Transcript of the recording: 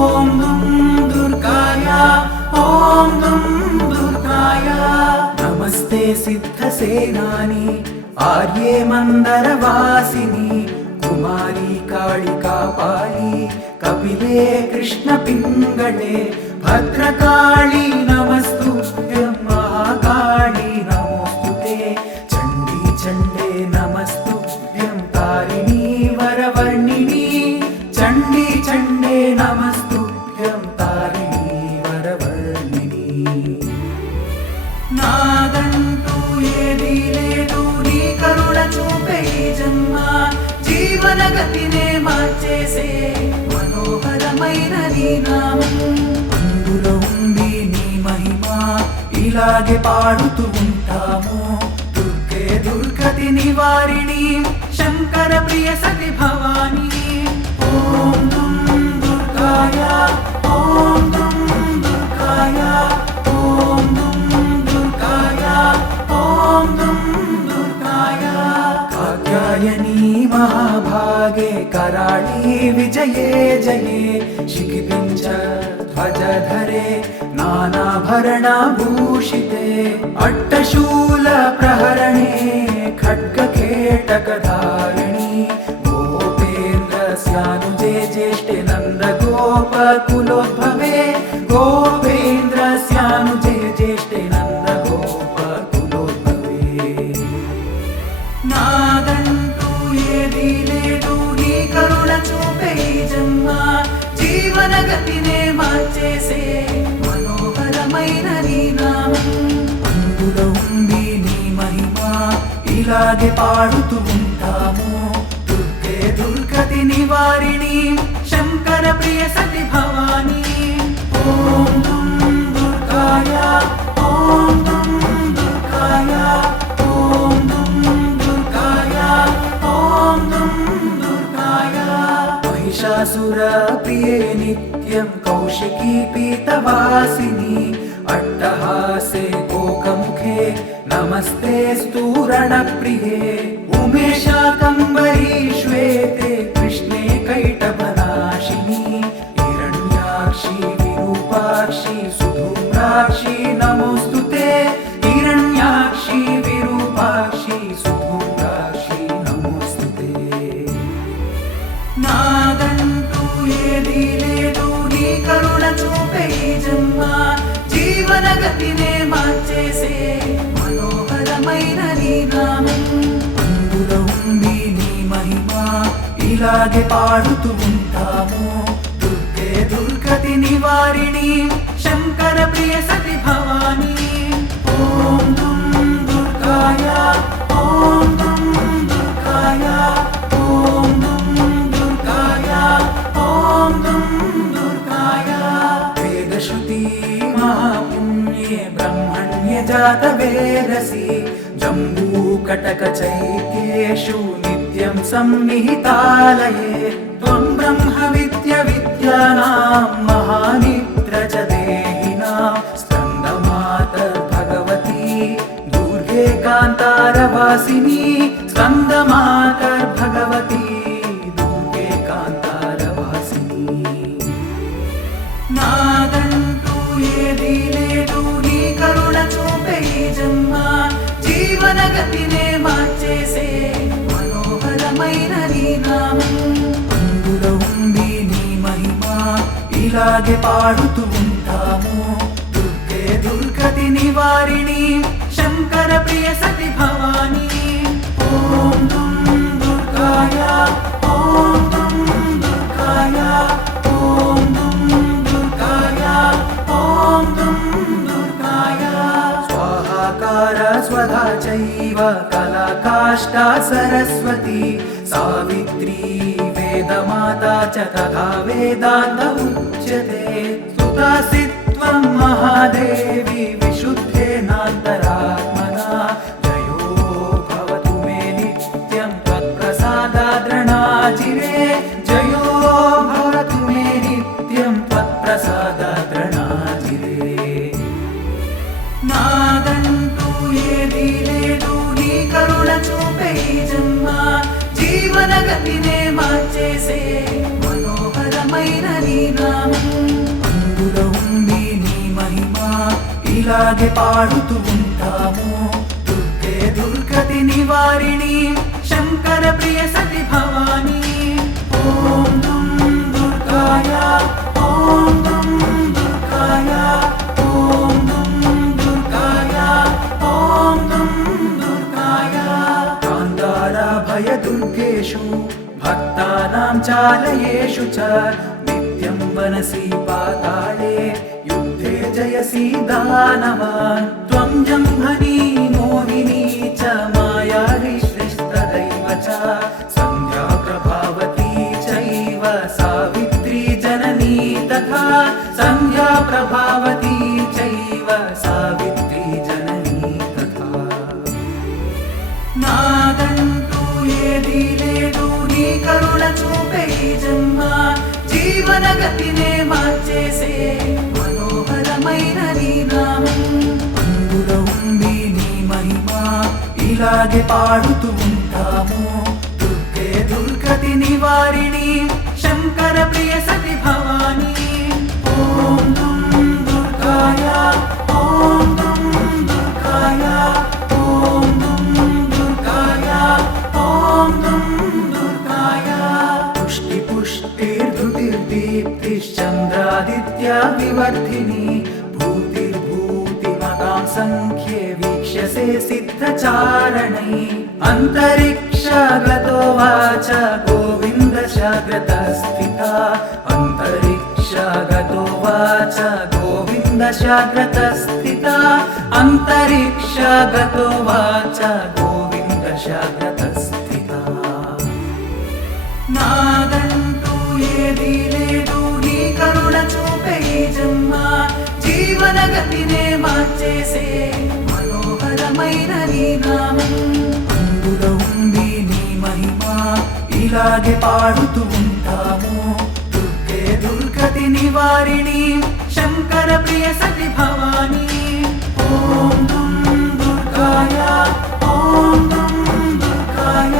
ఓం దుం దుర్గాయ ఓం దుం దుర్గాయ నమస్తే సిద్ధసేనాని ఆర్యే మందరవాసిని కుమారి కాళికా పాలి కపిలే కృష్ణ పింగళే భద్రకాళి నమస్తుభ్యం మహాకాళి నమోస్తుతే చండీ చండే నమస్తుభ్యం తారిణీ వరవర్ణిని చండీ చండే నమస్తుభ్యం తారిణీ వరవర్ణిని నాదంటూ ఏదీ లేదు నీ కరుణ చూపే ఈ జన్మ జీవన గతినే మార్చేసే మనోహరమైన నీ నామం అందులో ఉంది నీ మహిమ ఇలాగే పాడుతూ ఉంటాము దుర్గే దుర్గతి నివారిణి శంకర ప్రియ సతి భవాని ఓం దుం దుర్గాయ ఓం దుం దుర్గాయ ఓం దుం దుర్గాయ ఓం దుం దుర్గాయ కాత్యాయని महाभागे कराळी विजये जये शिखिपिञ्च ध्वजधरे नानाभरणभूषिते अट्टशूल प्रहरणे खड्गखेटकधारिणी गोपेन्द्रस्यानुजे ज्येष्ठे नन्दगोपकुलोद्भवे गोपेन्द्रस्यानुजे ज्येष्ठे नन्दगोपकुलोद्भवे नादन्तु ఏదీ లేదు నీ కరుణ చూపే ఈ జన్మ జీవన గతినే మార్చేసే మనోహరమైన నీ నామం అందులో ఉంది నీ మహిమ ఇలాగే పాడుతూ ఉంటాము దుర్గే దుర్గతి నివారిణి శంకర ప్రియ సతి భవాని ఓం దుం దుర్గాయ ఓం దుం దుర్గాయ ఓం దుం దుర్గాయ ఓం దుం దుర్గాయ महिषासुर प्रिये नित्यं कौशिकी पीतवासिनी अट्टहासे कोकमुखे नमस्ते स्तूरणप्रिये उमेशाकम्बरी श्वेते कृष्णे कैटभनाशिनी हिरण्याक्षी विरूपाक्षी सुधूम्राक्षी नमोस्तुते हिरण्याक्षी विरूपाक्षी सुधूम्राक्षी नमोस्तुते నాదంటూ ఏదీ లేదు నీ కరుణ చూపే ఈ జన్మ జీవన గతినే మార్చేసే మనోహరమైన నీ నామం అందులో ఉంది నీ మహిమ ఇలాగే పాడుతూ ఉంటాము దుర్గే దుర్గతి నివారిణి శంకర ప్రియ సతి భవాని ఓం దుం దుర్గాయ ఓం దుం దుర్గాయ ఓం దుం దుర్గాయ ఓం దుం దుర్గాయ వేదశ్రుతి మహాపుణ్యే బ్రహ్మణ్య జాత వేదసి జంబూకటక చైత్యేషు నిత్యం సన్నిహితాలయే త్వం బ్రహ్మ విద్య విద్యానాం మహానిద్ర చ దేహినాం స్కందమాతర్భగవతి దుర్గే కాంతారవాసిని స్కందమాతర్భగవతి దుర్గే కాంతారవాసిని నాదంటూ ఏదీ లేదు నీ కరుణ చూపే ఈ జన్మ జీవన గతినే మార్చేసే మనోహరమైన నీ నామం అందులో ఉంది నీ మహిమ ఇలాగే పాడుతూ ఉంటాము దుర్గే దుర్గతి నివారిణి శంకర ప్రియ సతి భవాని ఓం దుం దుర్గాయ ఓం దుం దుర్గాయ ఓం దుం దుర్గాయ ఓం దుం దుర్గాయ స్వాహాకార స్వధా చైవ కళాకాష్టా సరస్వతి సావిత్రీ వేదమాతా చ తథా వేదాంత ఉచ్యతే సుతాసిత్వం మహాదేవి విశుద్ధేనాంతరాత్మనా జయో భవతు మే నిత్యం త్వత్ప్రసాదాద్రణాజిరే జయో భవతు మే నిత్యం త్వత్ప్రసాదాద్రణాజిరే నాదంటూ ఏదీ లేదు నీ కరుణ చూపే ఈ జన్మ జీవన గతినే మార్చేసే మనోహరమైన నీ నామం ఇలాగే పాడుతూ ఉంటాము. దుర్గే దుర్గతి నివారిణి శంకర ప్రియ సతి భవాని. ఓం దుం దుర్గాయ ఓం దుం దుర్గాయ ఓం దుం దుర్గాయ ఓం దుం దుర్గాయ. కాంతార భయ దుర్గేషు భక్తానాం చాలయేషు చ నిత్యం వనసి పాతాళే యుద్ధే జయసి దానవాన్. త్వం జంభని మోహిని చ మాయా శ్రేష్టదైవ చ సంధ్యా ప్రభావతి చైవ సావిత్రి జననీ తథా. సంధ్యా ప్రభావతి చైవ సావిత్రి జననీ తథా. నాదంటూ ఏదీ లేదు నీ కరుణ చూపే ఈ జన్మ. జీవన గతినే మార్చేసే మనోహరమైన నీ నామం. అందులో ఉంది నీ మహిమ ఇలాగే పాడుతూ ఉంటాము. దుర్గే దుర్గతి నివారిణి శంకర ప్రియ సతి భవాని. ఓం దుం దుర్గాయ ఓం దుం దుర్గాయ ఓం దుం దుర్గాయ ఓం దుం దుర్గాయ. పుష్టి పుష్టిర్ధృతిర్దీప్తిశ్చంద్రాదిత్య వివర్ధిని భూతిర్భూతిమతాం సంఖ్యే వీక్ష్యసే సిద్ధచారణై. అంతరిక్షగతో వాచ గోవింద శాగ్రత స్థిత. అంతరిక్షగతో వాచ గోవింద శాగ్రత స్థిత. అంతరిక్షగతో వాచ గోవింద శాగ్రత స్థిత. నాదంటూ ఏదీ లేదు నీ కరుణ చూపే ఈ జన్మ. జీవన గతినే మార్చేసే మనోహరమైన నీ నామం. అందులో ఉంది నీ మహిమ ఇలాగే పాడుతూ ఉంటాము. దుర్గే దుర్గతి నివారిణి శంకర ప్రియ సతి భవాని. ఓం దుం దుర్గాయ ఓం దుం దుర్గాయ